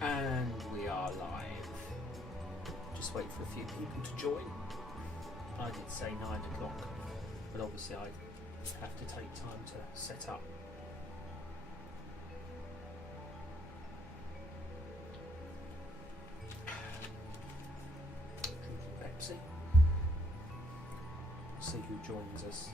And we are live. Just wait for a few people to join. I did say 9 o'clock, but obviously I have to take time to set up. Drinking Pepsi. See who joins us.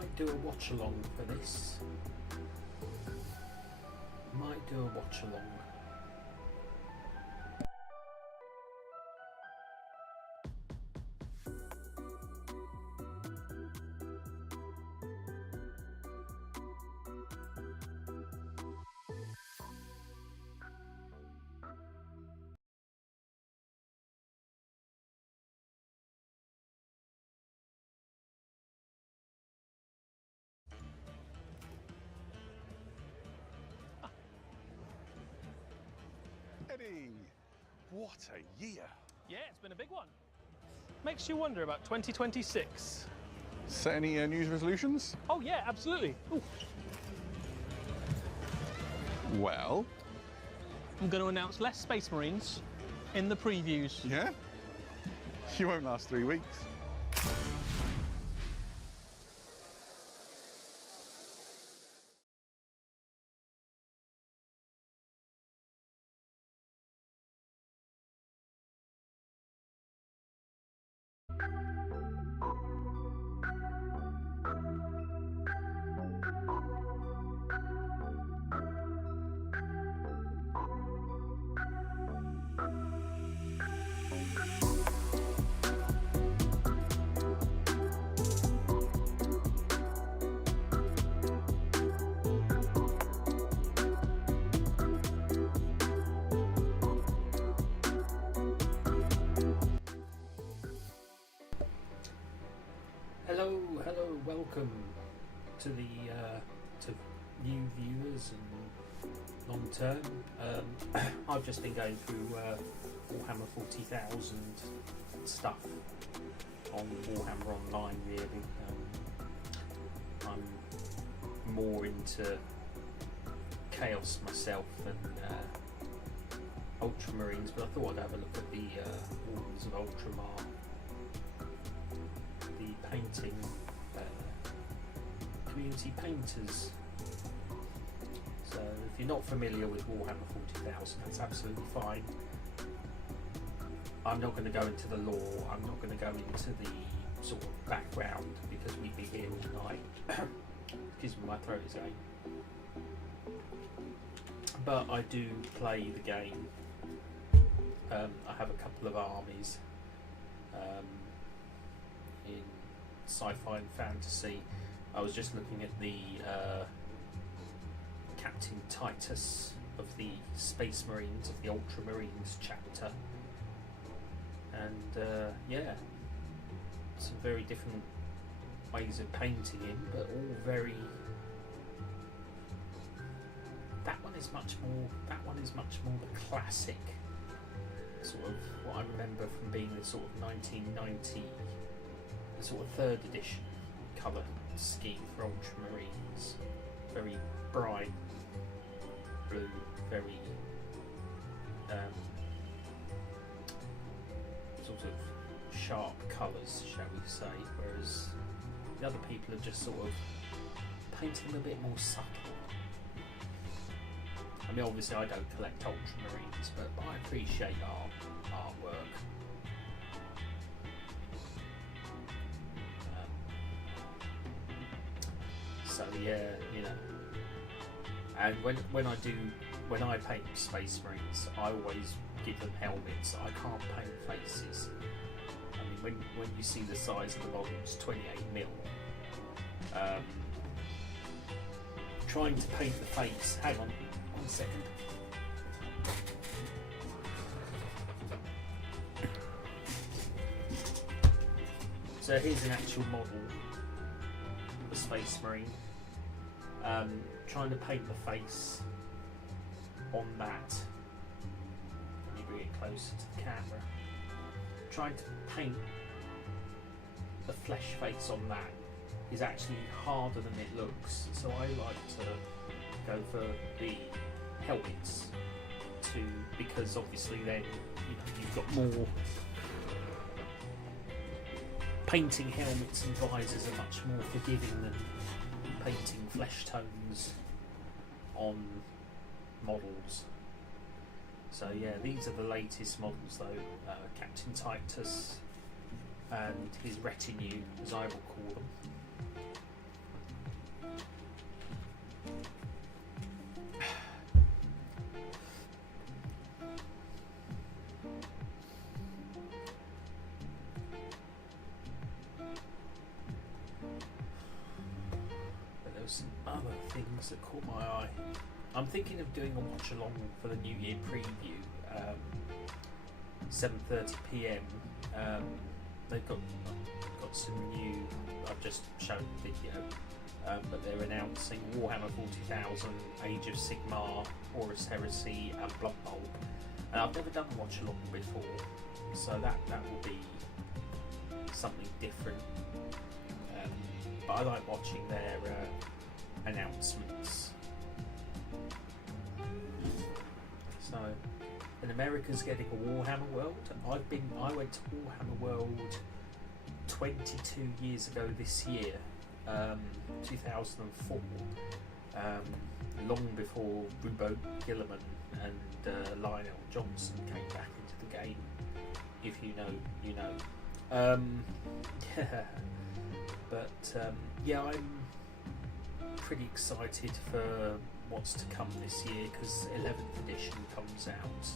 Might do a watch along for this. Might do a watch along. Eddie, what a year. Yeah, it's been a big one. Makes you wonder about 2026. Set any New Year's resolutions? Oh yeah, absolutely. Ooh. Well, I'm going to announce less Space Marines in the previews. yeah? You won't last 3 weeks. Hello, welcome to the to new viewers and long term. I've just been going through Warhammer 40,000 stuff on Warhammer Online. Really, I'm more into Chaos myself than Ultramarines, but I thought I'd have a look at the Wardens of Ultramar. Painting community painters. So if you're not familiar with Warhammer 40,000, that's absolutely fine. I'm not going to go into the lore, I'm not going to go into the sort of background because we'd be here all night. Excuse me, my throat is going. But I do play the game. I have a couple of armies in sci-fi and fantasy. I was just looking at the Captain Titus of the Space Marines, of the Ultramarines chapter, and yeah, some very different ways of painting him, but all very. That one is much more the classic sort of what I remember from being the sort of 1990. The sort of 3rd edition colour scheme for Ultramarines. Very bright blue, very sort of sharp colours, shall we say, whereas the other people are just sort of painting a bit more subtle. I mean, obviously I don't collect Ultramarines, but I appreciate artwork. So yeah, you know, and when I paint Space Marines, I always give them helmets. I can't paint faces. I mean, when you see the size of the models, 28mm, trying to paint the face. Hang on, 1 second. So here's an actual model of a Space Marine. Trying to paint the face on that. Let me bring it closer to the camera. Trying to paint the flesh face on that is actually harder than it looks. So I like to go for the helmets because obviously then you've got more. Painting helmets and visors are much more forgiving than painting flesh tones on models. So yeah, these are the latest models though. Captain Titus and his retinue, as I will call them. things that caught my eye. I'm thinking of doing a watch along for the New Year preview. 7:30 p.m. They've got some new. I've just shown the video, but they're announcing Warhammer 40,000, Age of Sigmar, Horus Heresy, and Blood Bowl. And I've never done a watch along before, so that will be something different. But I like watching their announcements. So, and America's getting a Warhammer World. I went to Warhammer World 22 years ago this year, 2004, long before Rubo Gilliman and Lionel Johnson came back into the game. If you know, you know. But yeah, I'm pretty excited for what's to come this year because 11th edition comes out.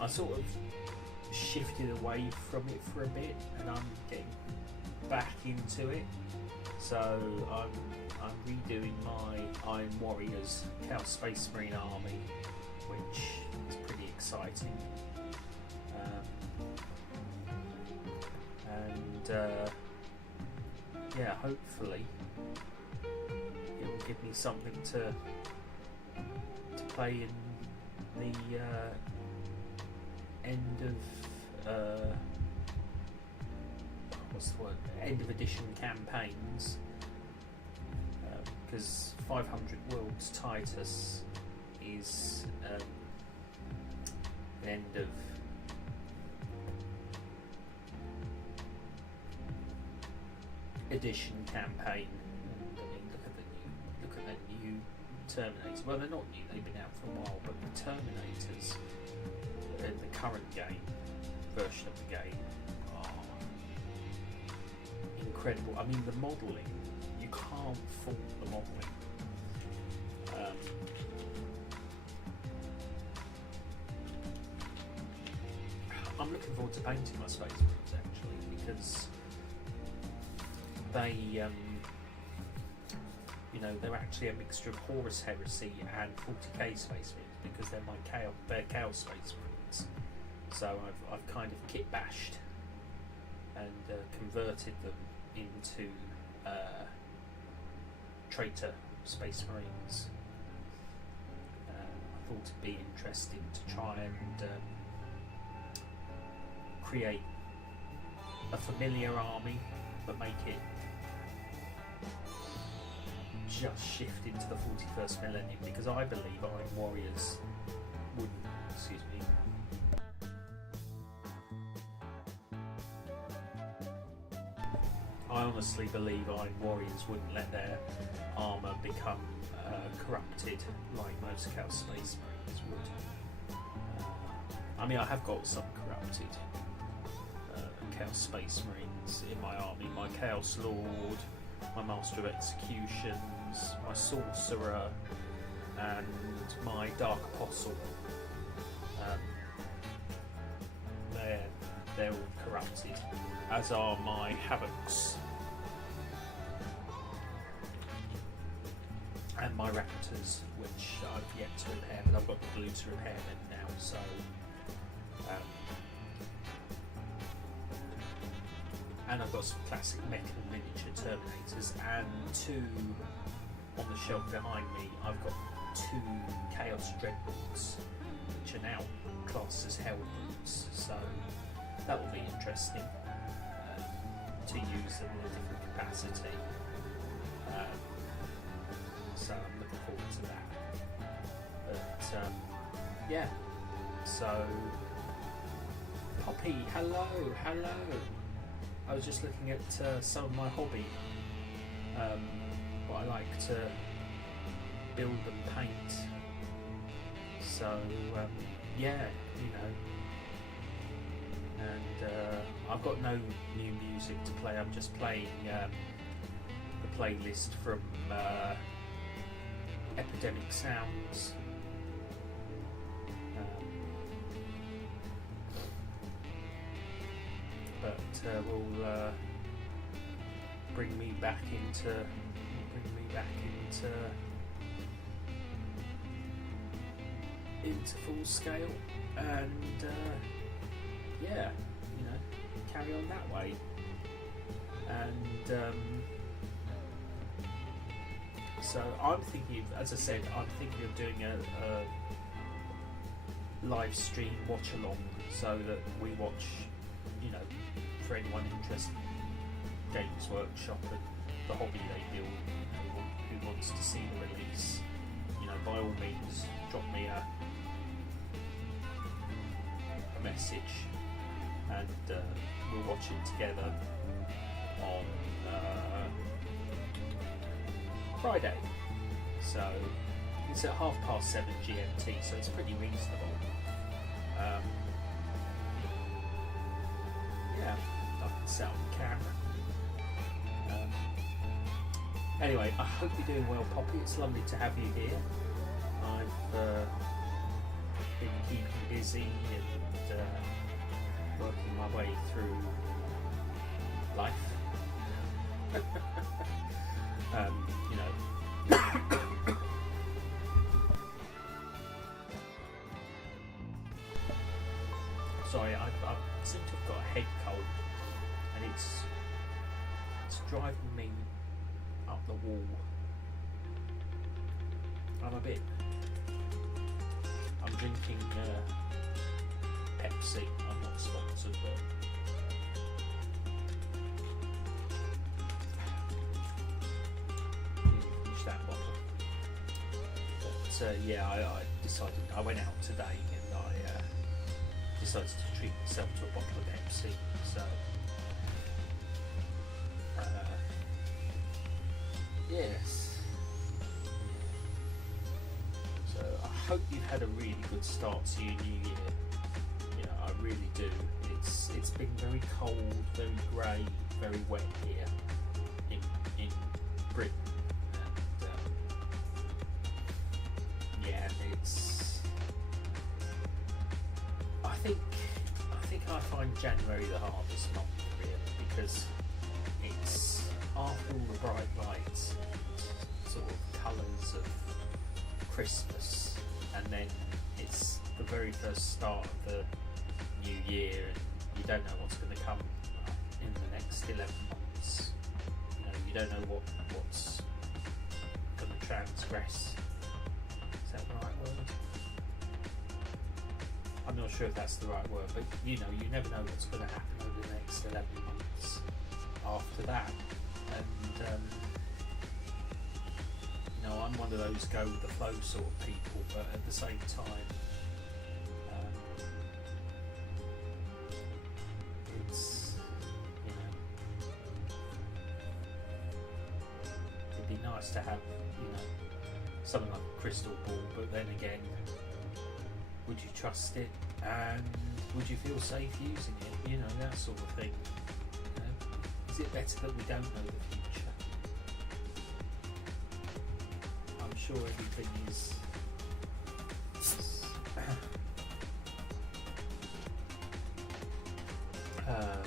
I sort of shifted away from it for a bit, and I'm getting back into it. So I'm redoing my Iron Warriors Chaos Space Marine army, which is pretty exciting. Yeah, hopefully it will give me something to play in the end of edition campaigns, because 500 Worlds Titus is an end of edition campaign. I mean, look at the new Terminators. Well, they're not new; they've been out for a while. But the Terminators in the current version of the game are incredible. I mean, the modelling, you can't fault the modelling. I'm looking forward to painting my Space Marines actually, because they, they're actually a mixture of Horus Heresy and 40k Space Marines, because they're Chaos Space Marines. So I've kind of kit bashed and converted them into Traitor Space Marines. I thought it'd be interesting to try and create a familiar army, but make it just shift into the 41st millennium, because I believe Iron Warriors wouldn't, I honestly believe Iron Warriors wouldn't let their armour become corrupted like most Chaos Space Marines would. I mean, I have got some corrupted Chaos Space Marines in my army. My Chaos Lord, my Master of Executions, my Sorcerer, and my Dark Apostle. They're all corrupted, as are my Havocs and my Raptors, which I've yet to repair, but I've got the glue to repair them now. So and I've got some classic metal miniature Terminators, and two on the shelf behind me. I've got two Chaos Dreadnoughts, which are now classed as Hell Brutes. So that will be interesting to use them in a different capacity. So I'm looking forward to that. But yeah, so Poppy, hello. I was just looking at some of my hobby, what I like to build and paint. So yeah, and I've got no new music to play. I'm just playing the playlist from Epidemic Sounds. But will bring me back into back into full scale, and yeah, you know, carry on that way. And so I'm thinking, as I said, I'm thinking of doing a live stream watch along, so that we watch, you know, for anyone interested in Games Workshop and the hobby they build, who wants to see the release, you know, by all means drop me a message, and we'll watch it together on Friday. So it's at 7:30 GMT, so it's pretty reasonable. Yeah, I can set up the camera. Anyway, I hope you're doing well, Poppy. It's lovely to have you here. I've been keeping busy and working my way through life. You know. Sorry, I seem to have got a head cold, and it's driving me up the wall. I'm drinking Pepsi. I'm not sponsored, but finish that bottle. But yeah, I decided, I went out today and I decided to treat myself to a bottle of Pepsi. So yes. So I hope you've had a really good start to your new year. You know, I really do. It's been very cold, very grey, very wet here in Britain, and yeah, it's. I think I find January the hardest month, really, because it's after all the bright lights and sort of colours of Christmas, and then it's the very first start of the new year, and you don't know what's going to come in the next 11 months. You know, you don't know what's going to transgress. Is that the right word? I'm not sure if that's the right word, but you know, you never know what's going to happen over the next 11 months after that. And you know, I'm one of those go with the flow sort of people, but at the same time, it's, you know, it'd be nice to have, you know, something like a crystal ball, but then again, would you trust it, and would you feel safe using it? You know, that sort of thing. You know? Is it better that we don't know the future? I'm sure everything is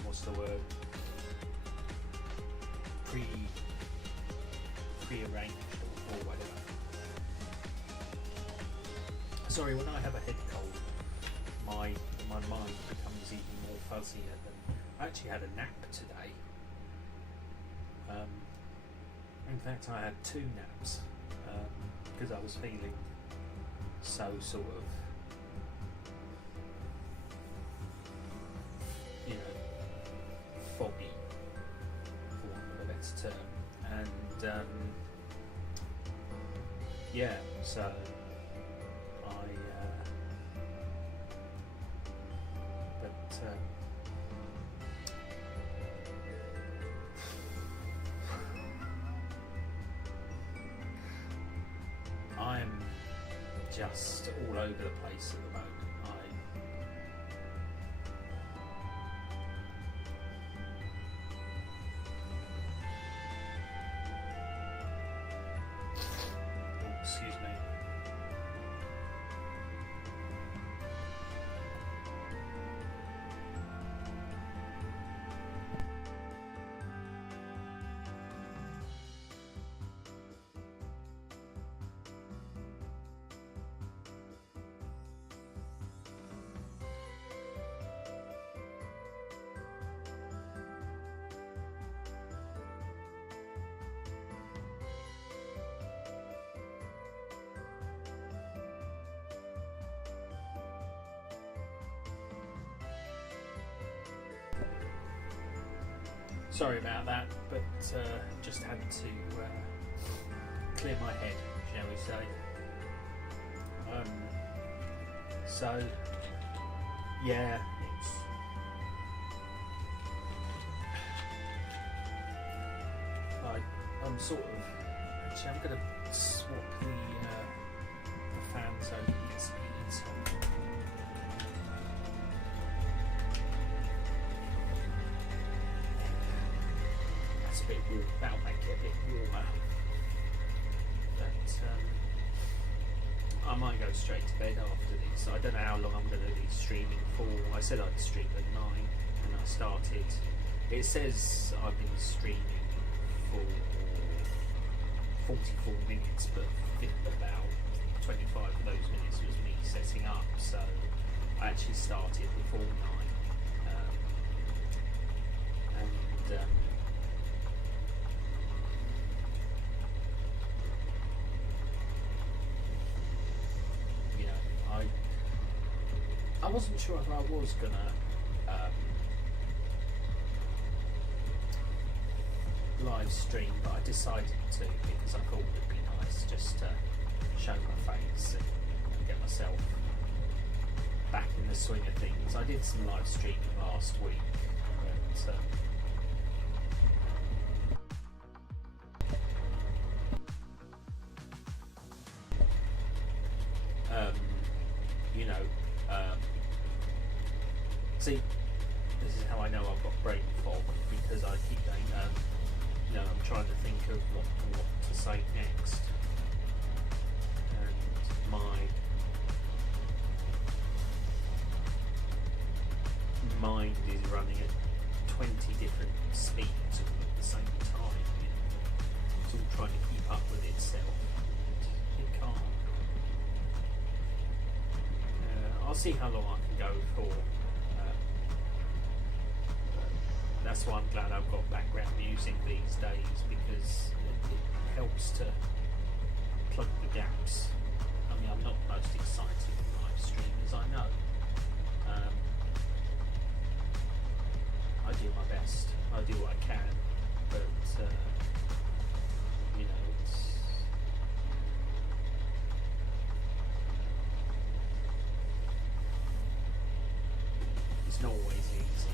what's the word? Pre-arranged or whatever. Sorry, when I have a head cold, my mind becomes even more fuzzier than. I actually had a nap today. In fact, I had 2 naps because I was feeling so sort of, you know, foggy, for want of a better term, and yeah, so. I'm just all over the place at the moment. Oh, excuse me. Sorry about that, but just had to clear my head, shall we say. So, yeah, I'm sort of... Actually, I'm going to swap the fan so it gets heated. That's a bit warm. That'll make it a bit warmer. But I might go straight to bed after this. I don't know how long I'm going to be streaming for. I said I'd stream at 9 and I started. It says I've been streaming for 44 minutes, but about 25 of those minutes was me setting up, so I actually started before 9. You know, I wasn't sure if I was gonna live stream, but I decided to because I thought it would be nice just to show my face and get myself back in the swing of things. I did some live streaming last week, but you know, see, this is how I know I've got brain fog, because I keep going, you know, I'm trying to think of what to say next, and my mind is running at 20 different speeds all at the same time. You know? It's all trying to keep up with itself. It can't. I'll see how long I can go for. That's why I'm glad I've got background music these days, because it helps to plug the gaps. I mean, I'm not the most exciting live streamers, I know. I do my best. I do what I can, but you know, it's not always easy.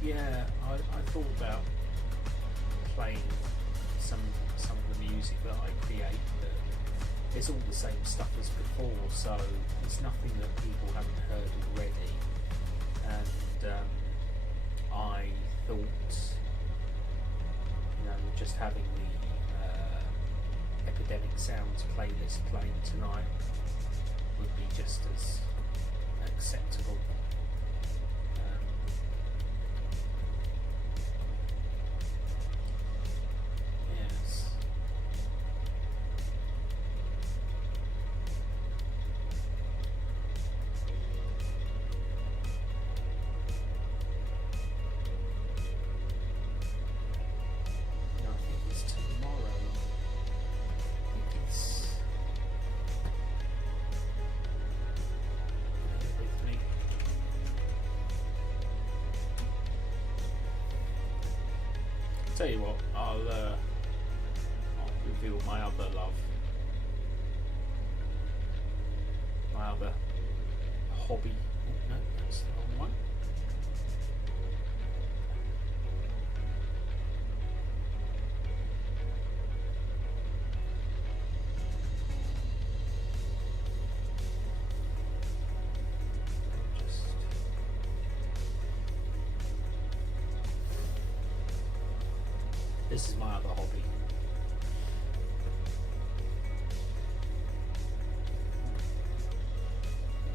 Yeah, I thought about playing some of the music that I create, but it's all the same stuff as before, so it's nothing that people haven't heard already. And I thought, you know, just having the Epidemic Sounds playlist playing tonight would be just as acceptable. Tell you what, I'll reveal my other love, my other hobby. Oh, no, that's the wrong one. This is my other hobby.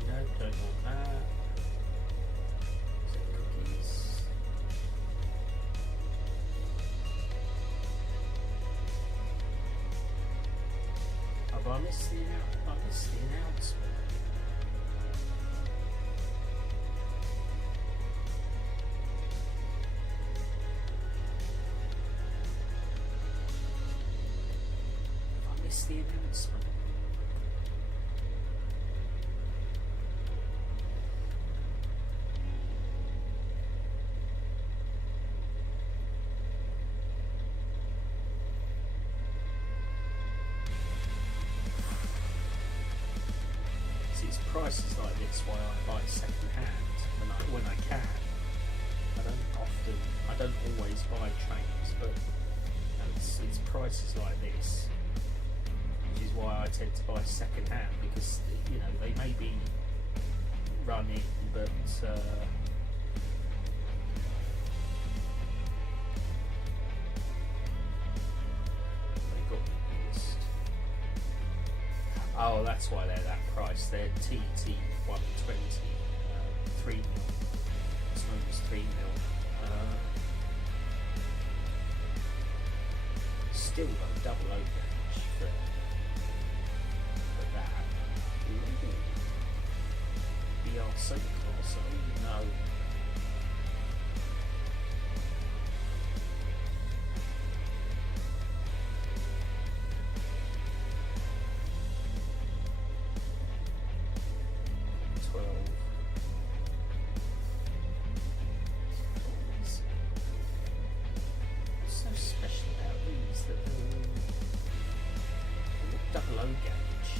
No, don't want that. Some cookies. Have I missed the amount? I missed the announcement. I missed the announcement. It's prices like this why I buy second hand when I can. I don't always buy trains, but it's prices like this, which is why I tend to buy second hand, because they may be running, but they got missed. Oh, that's why they're that price. They're TT 120, 3 mil. This one was 3 mil. Still got double O gauge for that. BRC class, no. Double O gauge.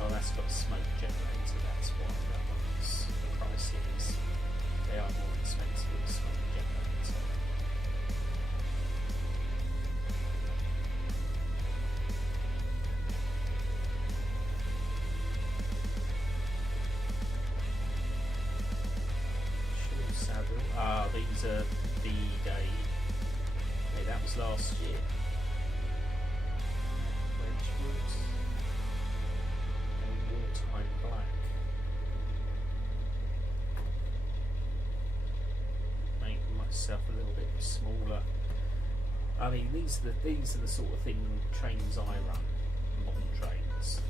Oh, that's got a smoke generator, that's why that one's the price is. They are more expensive with a smoke generator. Sure, saddle. Ah, these are D-Day. Yeah, that was last year. Wedgwood. And Wartime Black. Make myself a little bit smaller. I mean, these are the sort of trains I run. Modern trains.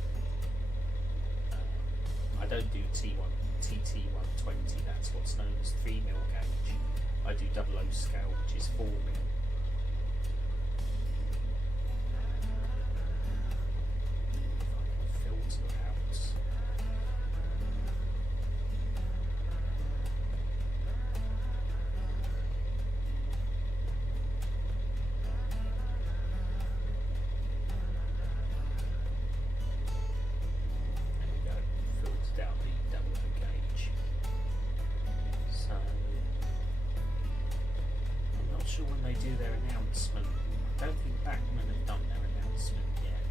I don't do TT 120. That's what's known as 3 mil gauge. I do double O scale, which is 4 mil. Filter out. There we go. Filtered out the double O gauge. So I'm not sure when they do their announcement. I don't think Bachmann have done their announcement yet.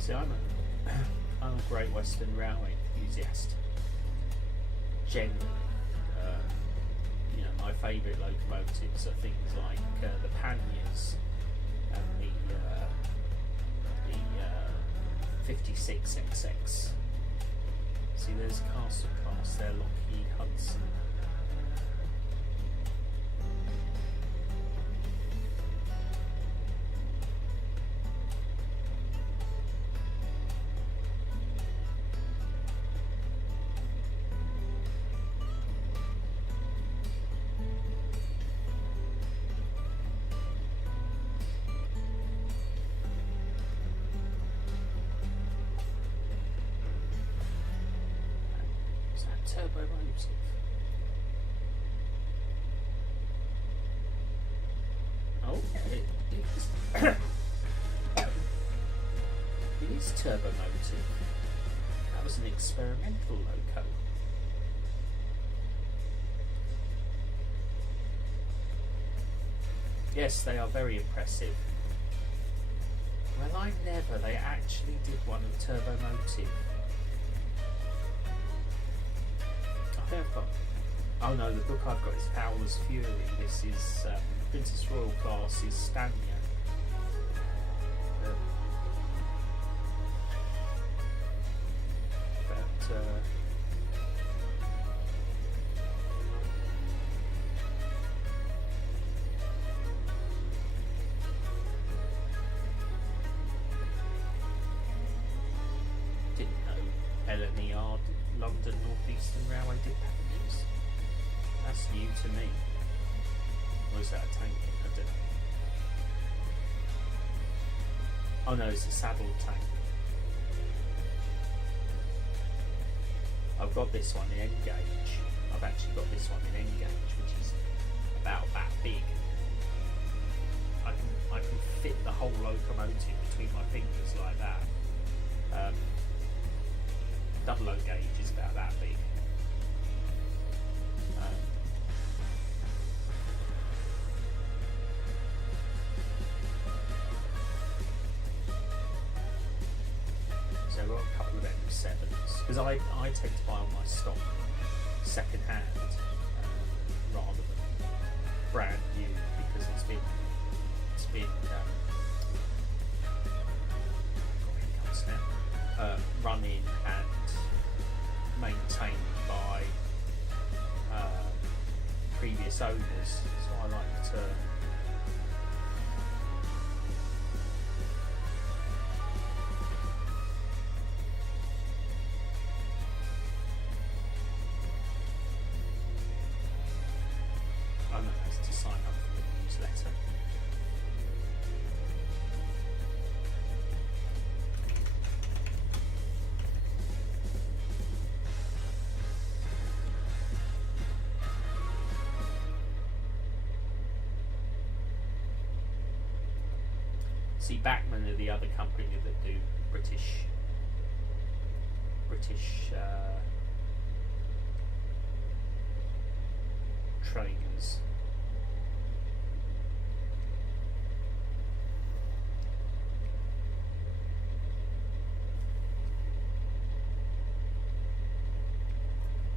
See, I'm a Great Western Railway enthusiast. Generally. My favourite locomotives are things like the Panniers and the 56XX. See, there's Castle class there, Lockheed Hudson. Turbo motive. Oh, it is turbo motive. That was an experimental loco. Yes, they are very impressive. Well, they actually did one of turbo motive. Oh no, the book I've got is Howler's Fury. This is Princess Royal class is Stania. But didn't know LNER, London North Eastern Railway, did packages. That's new to me. Or is that a tank? I don't know. Oh no, it's a saddle tank. I've got this one in N-gauge. I've actually got this one in N-gauge, which is about that big. I can fit the whole locomotive between my fingers like that. Double O gauge is about that big. So I've got a couple of M7s because I tend to buy all my stock second hand rather than brand new because it's been running and maintained by previous owners, so I like to sign up for the newsletter. See, Bachmann are the other company that do British trainers.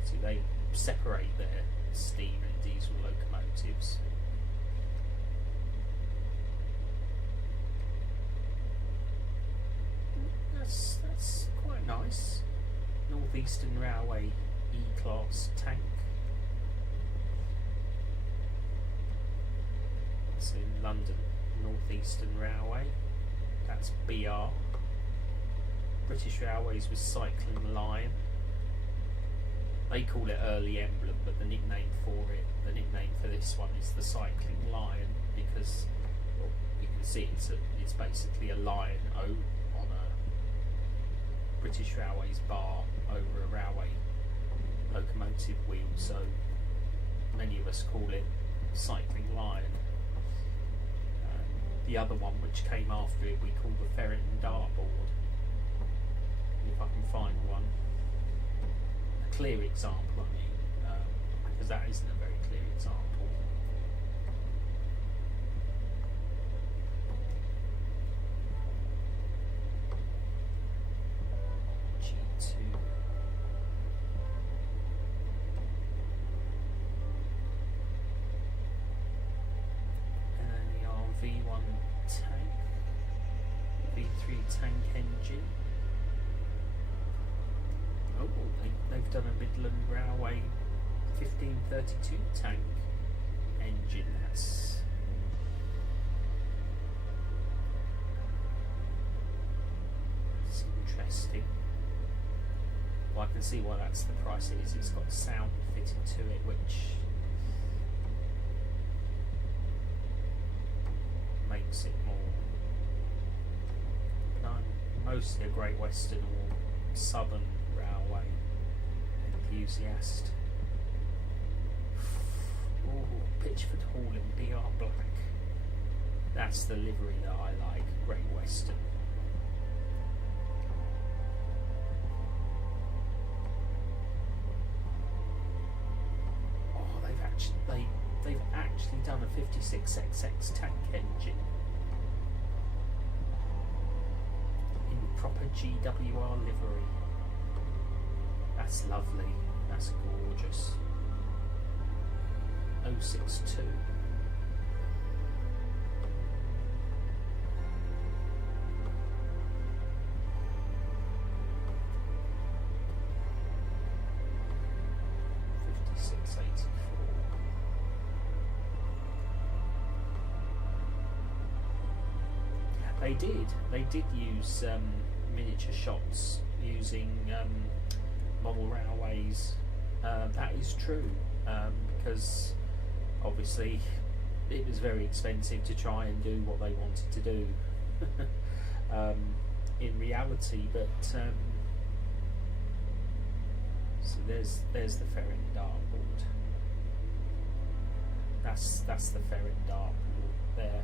See, they separate their steam and diesel locomotives. That's quite nice. Northeastern Railway E-Class tank. It's in London, Northeastern Railway. That's BR. British Railways with Cycling Lion. They call it Early Emblem, but the nickname for this one is the Cycling Lion because, well, you can see it's basically a lion on a British Railways bar over a railway locomotive wheel, so many of us call it Cycling Lion. The other one which came after it we call the Ferret and Dartboard. If I can find one. A clear example, I mean, because that isn't a very clear example. G2. And then the V1 tank, V3 tank engine. Oh, they've done a Midland Railway 1532 tank engine. That's interesting. Well, I can see why that's the price it is. It's got sound fitted to it, which makes it more. But I'm mostly a Great Western or Southern Railway enthusiast. Oh, Pitchford Hall in BR Black. That's the livery that I like, Great Western. Oh, they've actually done a 56XX tank engine in proper GWR livery. That's lovely. That's gorgeous. 062. They did. They did use miniature shots using model railways. That is true, because obviously it was very expensive to try and do what they wanted to do in reality. But so there's the Ferret dartboard. That's the Ferret dartboard there.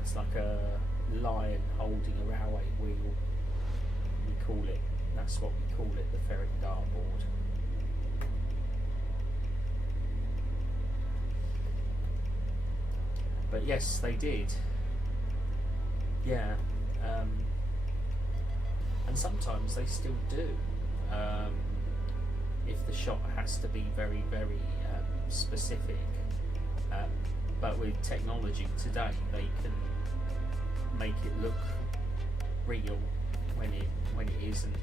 It's like a lion holding a railway wheel. We call it. That's what we call it, the Ferret dartboard. But yes, they did. Yeah, and sometimes they still do. If the shot has to be very, very specific. But with technology today, they can make it look real when it isn't.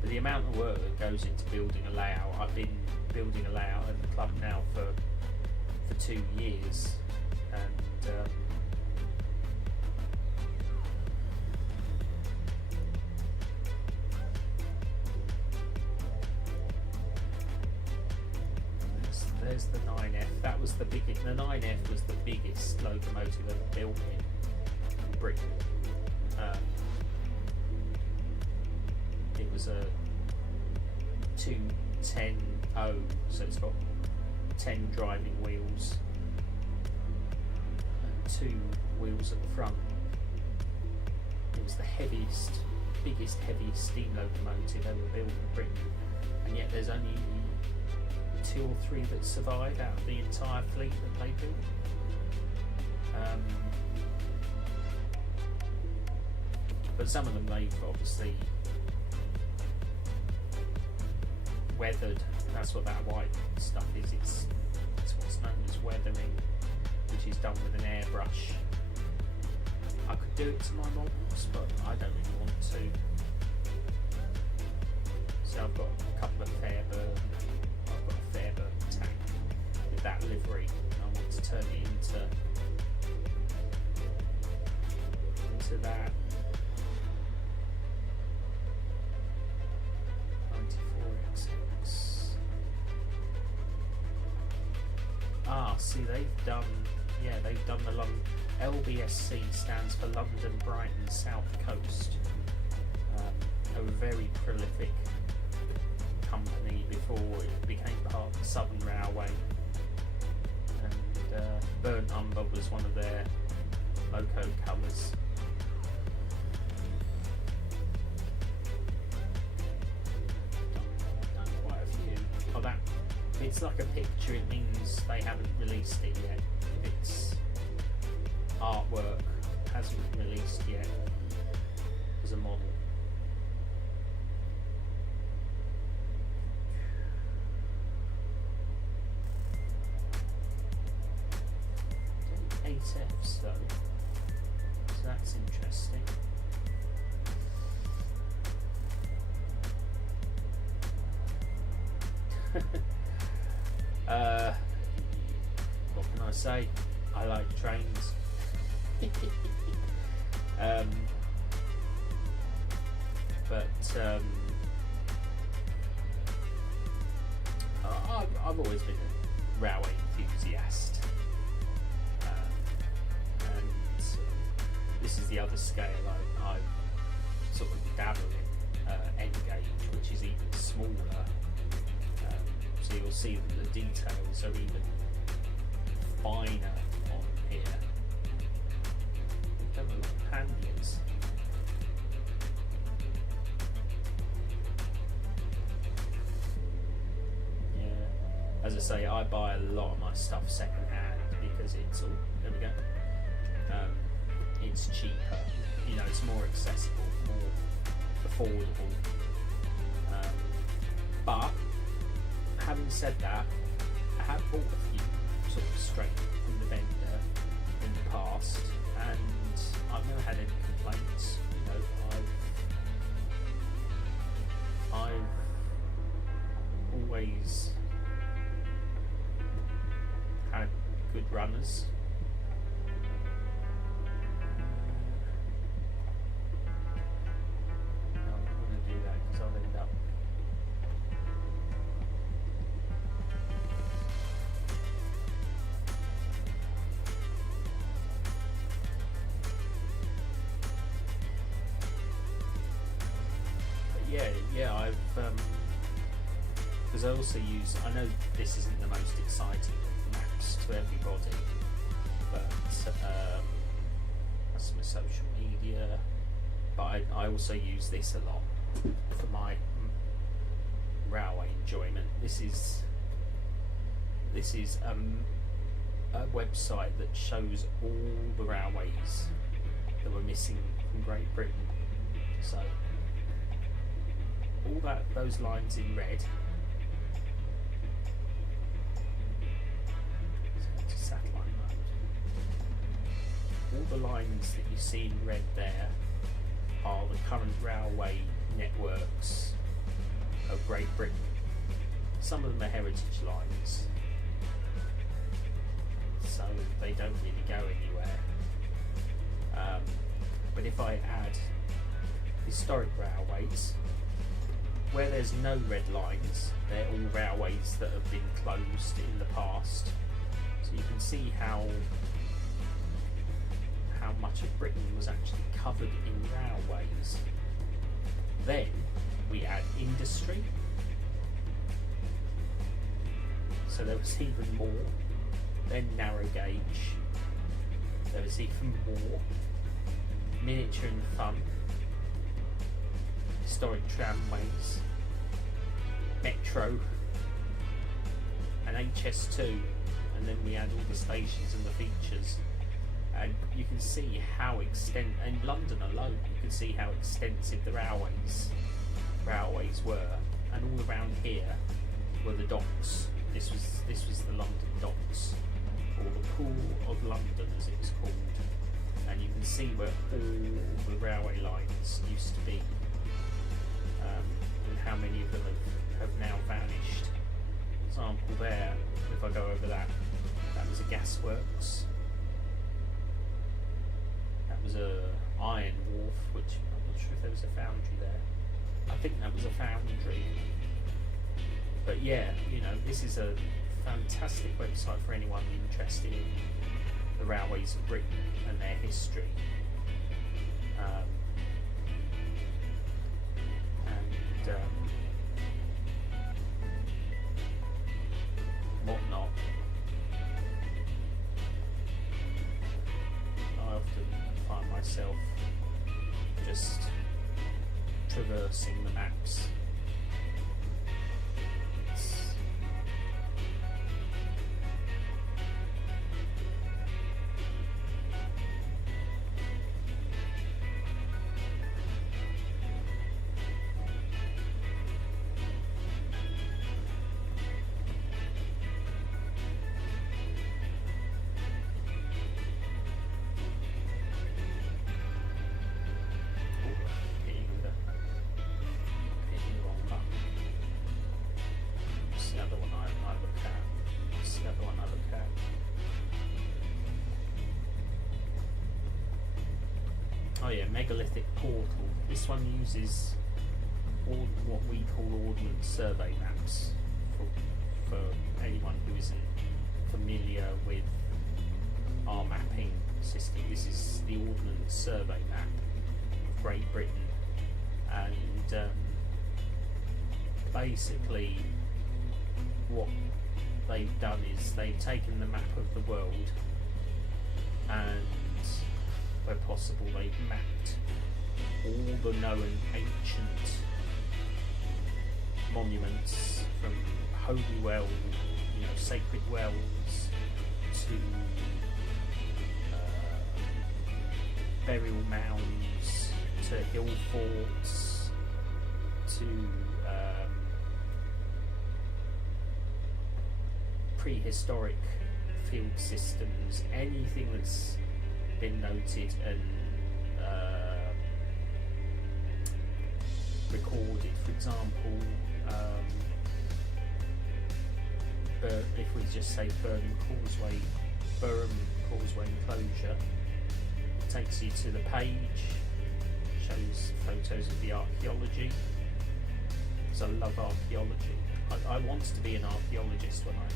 But the amount of work that goes into building a layout, I've been building a layout at the club now for 2 years, and there's the 9F. That was the biggest. The 9F was the biggest locomotive ever built in Britain. It was a 210O, so it's got 10 driving wheels and 2 wheels at the front. It was the heaviest, heaviest steam locomotive ever built in Britain, and yet there's only 2 or 3 that survived out of the entire fleet that they built. But some of them they've obviously weathered. That's what that white stuff is. It's what's known as weathering, which is done with an airbrush. I could do it to my models, but I don't really want to. So I've got a couple of Fairburn. I've got a Fairburn tank with that livery, and I want to turn it into that. 94XX. See, they've done the London. LBSC stands for London Brighton South Coast. A very prolific company before it became part of the Southern Railway, and Burnt Umber was one of their loco colours. Done quite a few. Oh, that if it's like a picture, it means they haven't released it yet. If it's artwork, hasn't released yet as a model. Only 8 Fs though, so that's interesting. What can I say? I like trains. I've always been a railway enthusiast, and this is the other scale I sort of dabble in, N gauge, which is even smaller. So you'll see that the details are even finer on here. We've done a lot of handlers. Yeah, as I say, I buy a lot of my stuff second hand because it's all. There we go. It's cheaper. You know, it's more accessible, more affordable. But having said that, I have bought a few sort of straight from the vendor in the past, and I've never had any complaints. You know, I've always had good runners. yeah, I've because I also use. I know this isn't the most exciting of maps to everybody, but that's my social media. But I also use this a lot for my railway enjoyment. This is a website that shows all the railways that were missing from Great Britain. So all those lines in red. To satellite mode. All the lines that you see in red there are the current railway networks of Great Britain. Some of them are heritage lines, so they don't really go anywhere. But if I add historic railways, where there's no red lines, they're all railways that have been closed in the past. So you can see how much of Britain was actually covered in railways. Then we add industry. So there was even more. Then narrow gauge. There was even more. Miniature and fun. Historic tramways. Metro. And HS2. And then we add all the stations and the features. And you can see how in London alone, you can see how extensive the railways were. And all around here were the docks. This was the London docks, or the Pool of London as it was called. And you can see where all the railway lines used to be, and how many of them have now vanished. Example there, if I go over that was a gasworks. That was a iron wharf, which I'm not sure if there was a foundry there. I think that was a foundry. But yeah, this is a fantastic website for anyone interested in the railways of Britain and their history. And whatnot. I often find myself just traversing the maps. Oh yeah, megalithic portal. This one uses all what we call ordnance survey maps for anyone who isn't familiar with our mapping system. This is the ordnance survey map of Great Britain, and basically what they've done is they've taken the map of the world, and where possible they've mapped all the known ancient monuments, from holy well, sacred wells, to burial mounds, to hill forts, to prehistoric field systems, anything that's been noted and recorded. For example, if we just say Burham Causeway enclosure, it takes you to the page, shows photos of the archaeology. Because I love archaeology. I wanted to be an archaeologist when I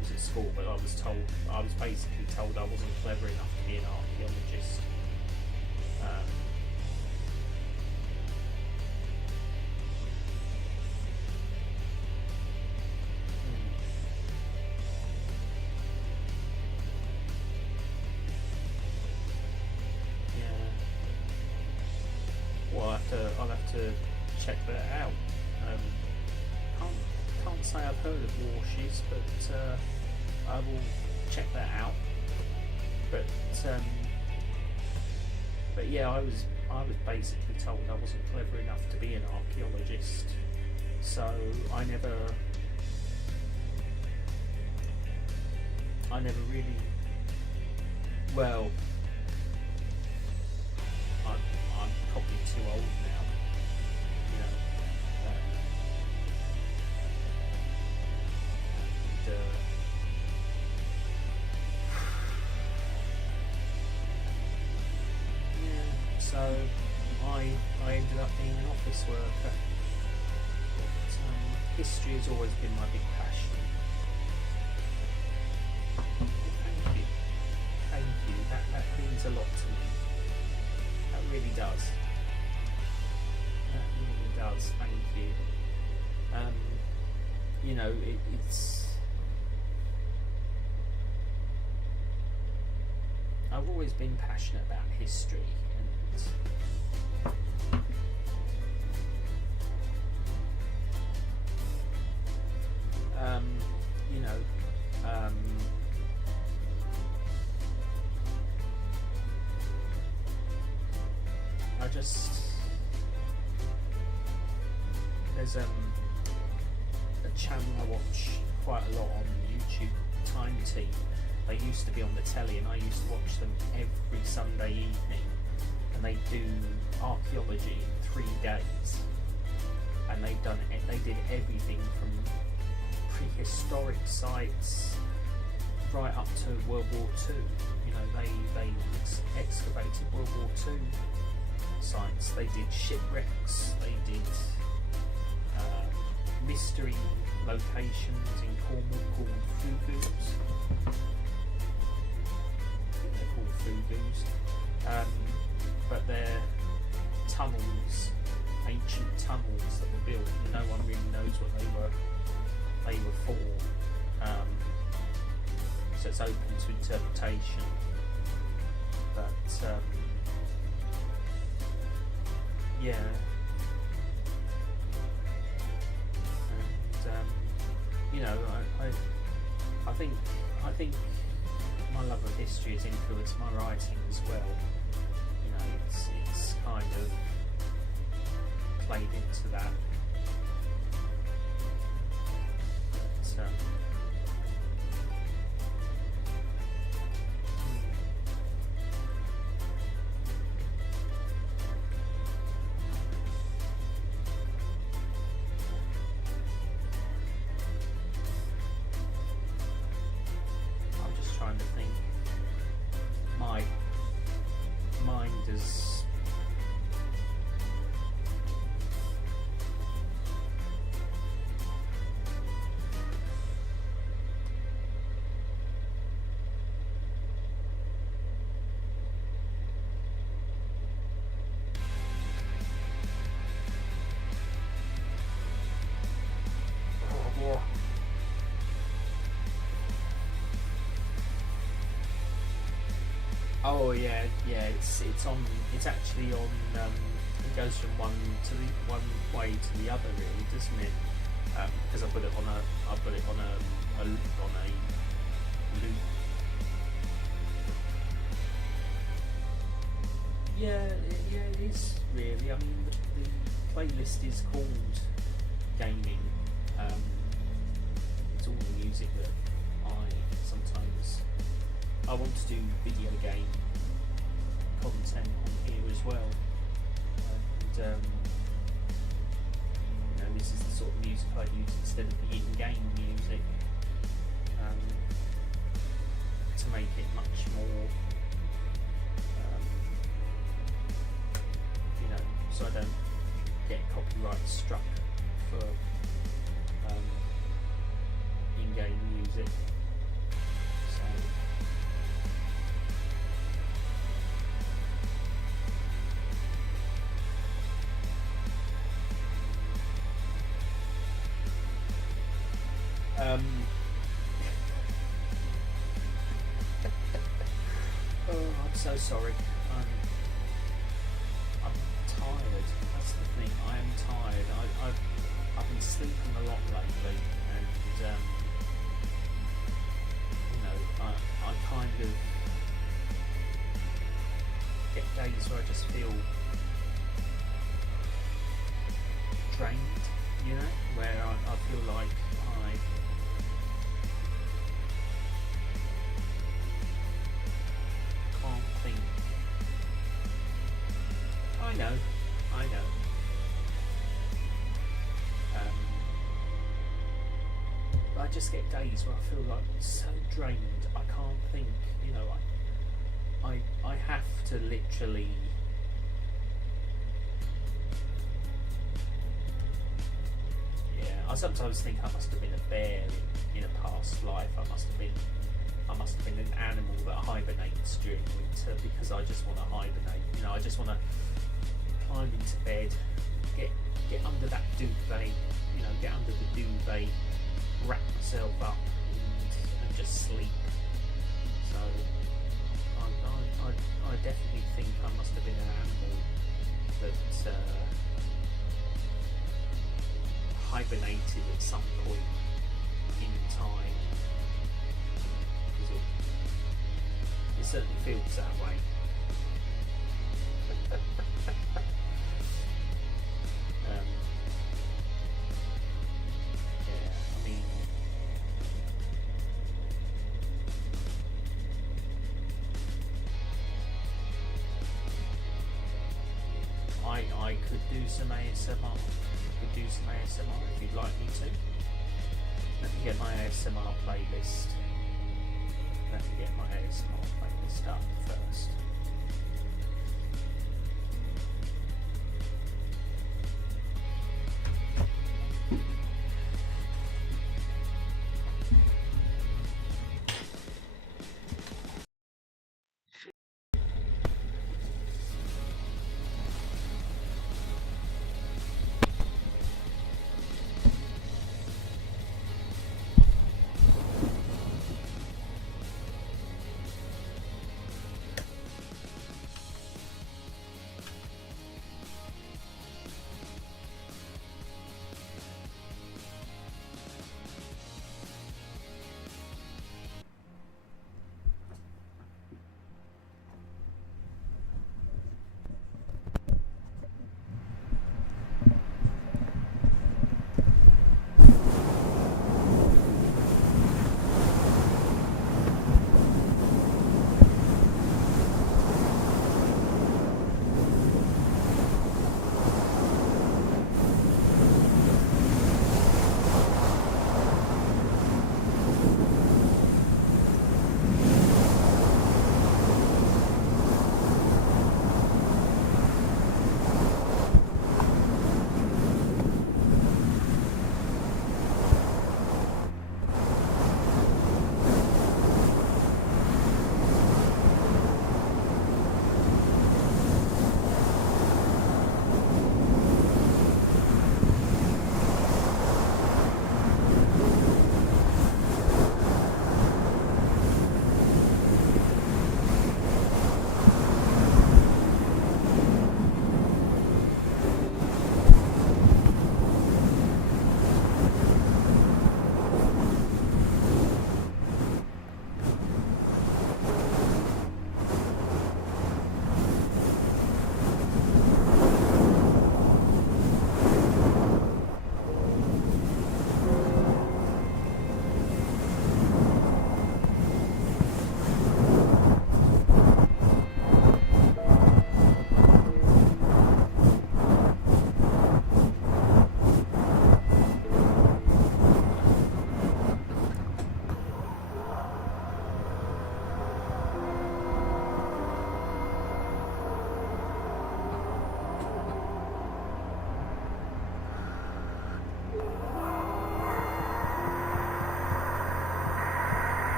was at school, but I was basically told I wasn't clever enough to be an archaeologist. check that out. Can't say I've heard of Warshies, but I will check that out. But yeah, I was basically told I wasn't clever enough to be an archaeologist, so I never really. Well, I'm probably too old now, you know. So I ended up being an office worker. But, history has always been my big passion. Thank you. That means a lot to me. That really does. That really does. Thank you. You know, it's. I've always been passionate about history, and you know, I just there's a channel I watch quite a lot on YouTube, Time Team. They used to be on the telly, and I used to watch them every Sunday evening. And they do archaeology in 3 days, and they did everything from prehistoric sites right up to World War II. You know, they excavated World War II sites. They did shipwrecks. They did mystery locations in Cornwall called Fugus. They're called Fugus, but they're tunnels, ancient tunnels that were built, and no one really knows what they were for. So it's open to interpretation. But yeah, and you know, I think my love of history has influenced my writing as well. You know, it's kind of played into that. I'm just trying to think. My mind is oh yeah, it's on. It's actually on. It goes from one way to the other, really, doesn't it? Because I put it on a loop. Yeah, it is really. I mean, the playlist is called Gaming. It's all the music that I want to do video game content on here as well, and you know, this is the sort of music I use instead of the in-game music, to make it much more, you know, so I don't get copyright struck for in-game music. Oh, I'm so sorry. I'm tired. That's the thing. I am tired. just feel drained, you know, where I feel like I can't think. I know. I just get days where I feel like so drained. I can't think. You know, I have to literally. Yeah, I sometimes think I must have been a bear in a past life. I must have been an animal that hibernates during winter because I just want to hibernate. You know, I just want to climb into bed, get under that duvet. You know, get under the duvet, wrap myself up, and just sleep. So I definitely think I must have been an animal that hibernated at some point in time. Because it certainly feels that way. Yeah, I mean, I could do some ASMR. If you'd like me to. Let me get my ASMR playlist. Up first.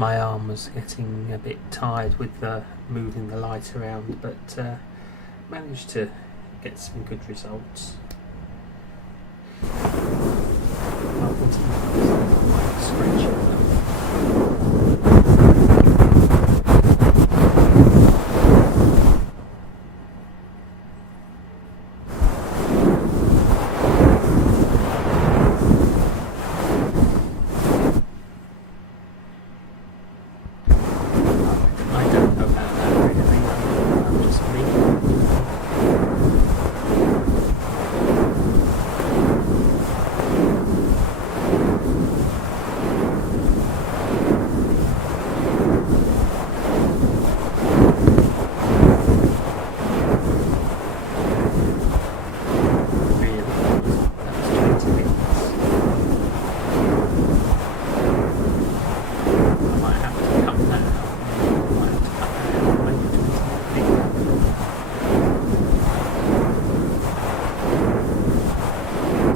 my arm was getting a bit tired with moving the light around, but managed to get some good results. I'll continue scratching them. I don't know about that or anything. I'm just me. Really, that was 20 minutes. I might have to cut that out. I might have to cut that out. Maybe 20 minutes.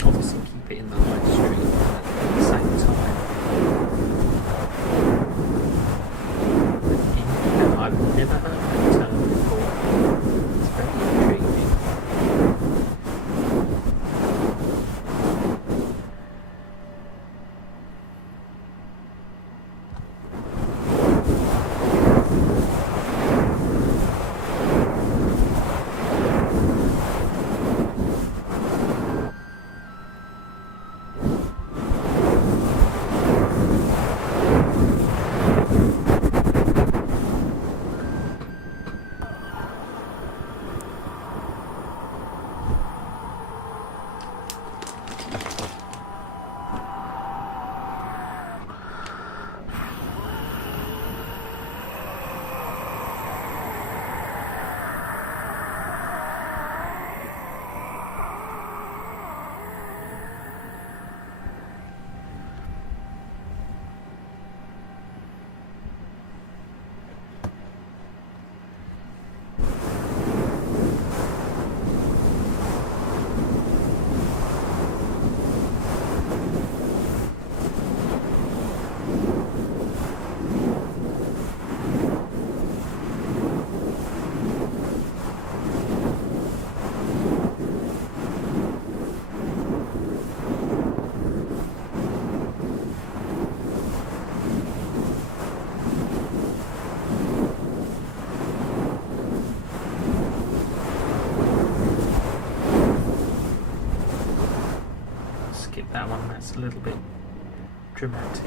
Obviously keep it in the live stream at the same time. I've never heard that term before. It's very intriguing. Skip that one, that's a little bit dramatic.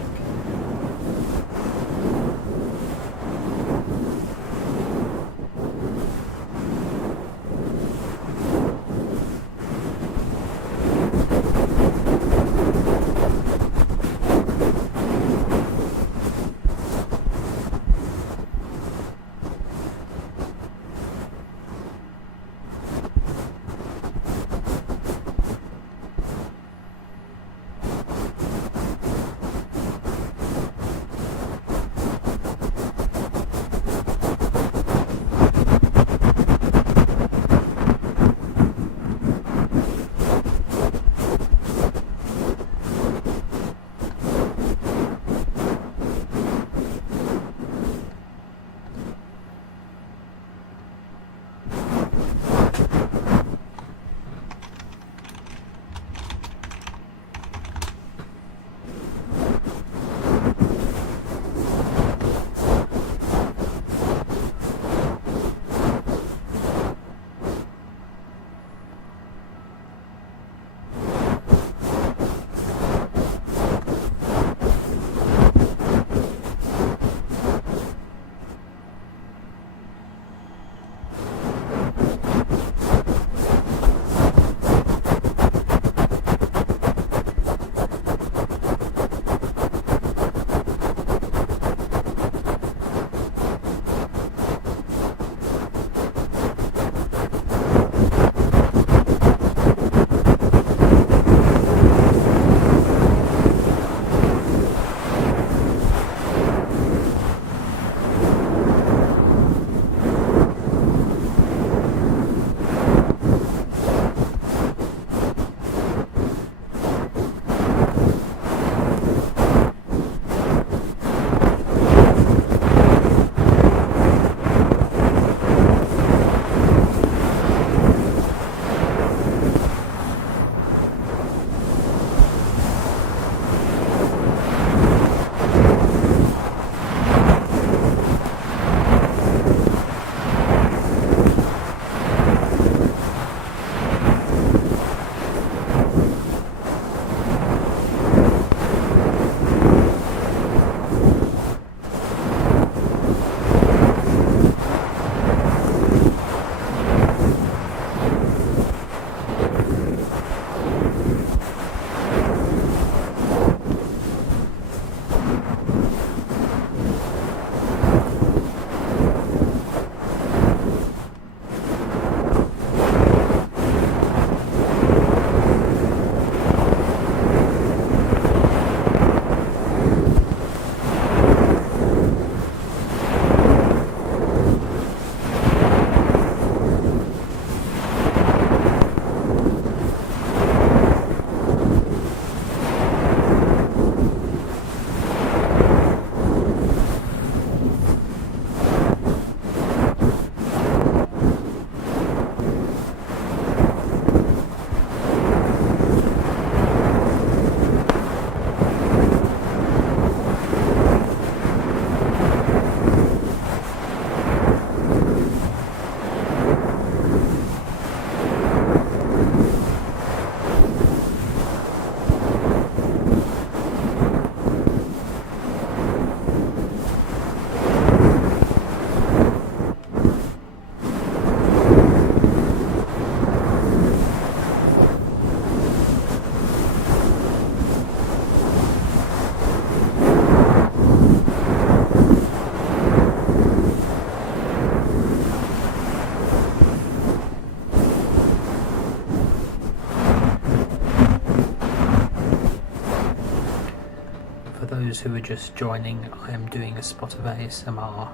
those who are just joining, I am doing a spot of ASMR.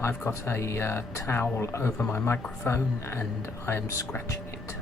I've got a towel over my microphone and I am scratching it.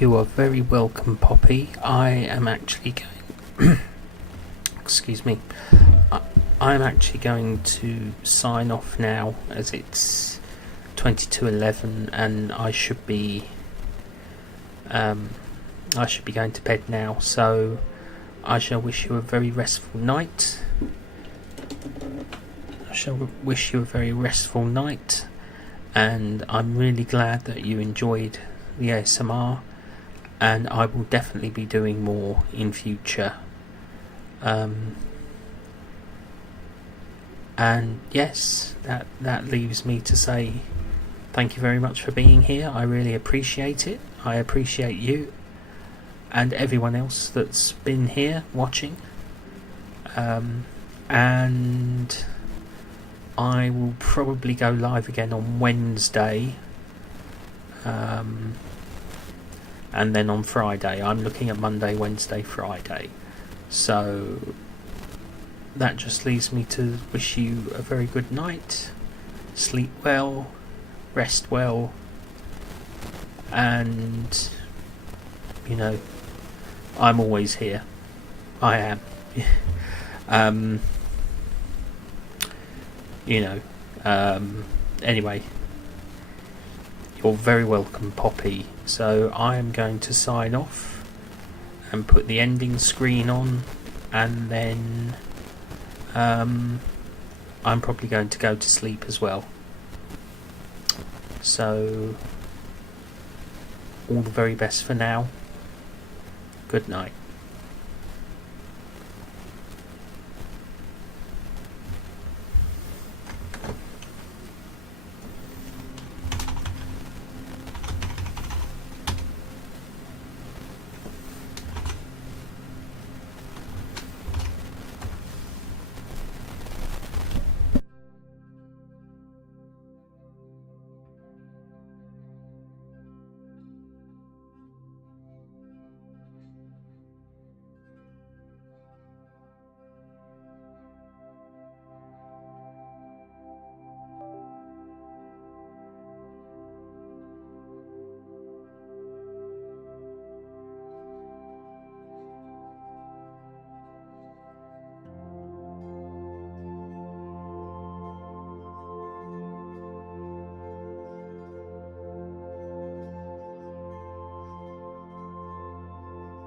You are very welcome, Poppy. I am actually going. Excuse me. I'm actually going to sign off now, as it's 22:11, and I should be going to bed now. So I shall wish you a very restful night. And I'm really glad that you enjoyed the ASMR. And I will definitely be doing more in future. And yes, that leaves me to say thank you very much for being here. I really appreciate it. I appreciate you and everyone else that's been here watching. And I will probably go live again on Wednesday. And then on Friday. I'm looking at Monday, Wednesday, Friday. So that just leaves me to wish you a very good night. Sleep well, rest well, and I'm always here. I am. Anyway, you're very welcome, Poppy. So I am going to sign off and put the ending screen on, and then I'm probably going to go to sleep as well. So all the very best for now. Good night.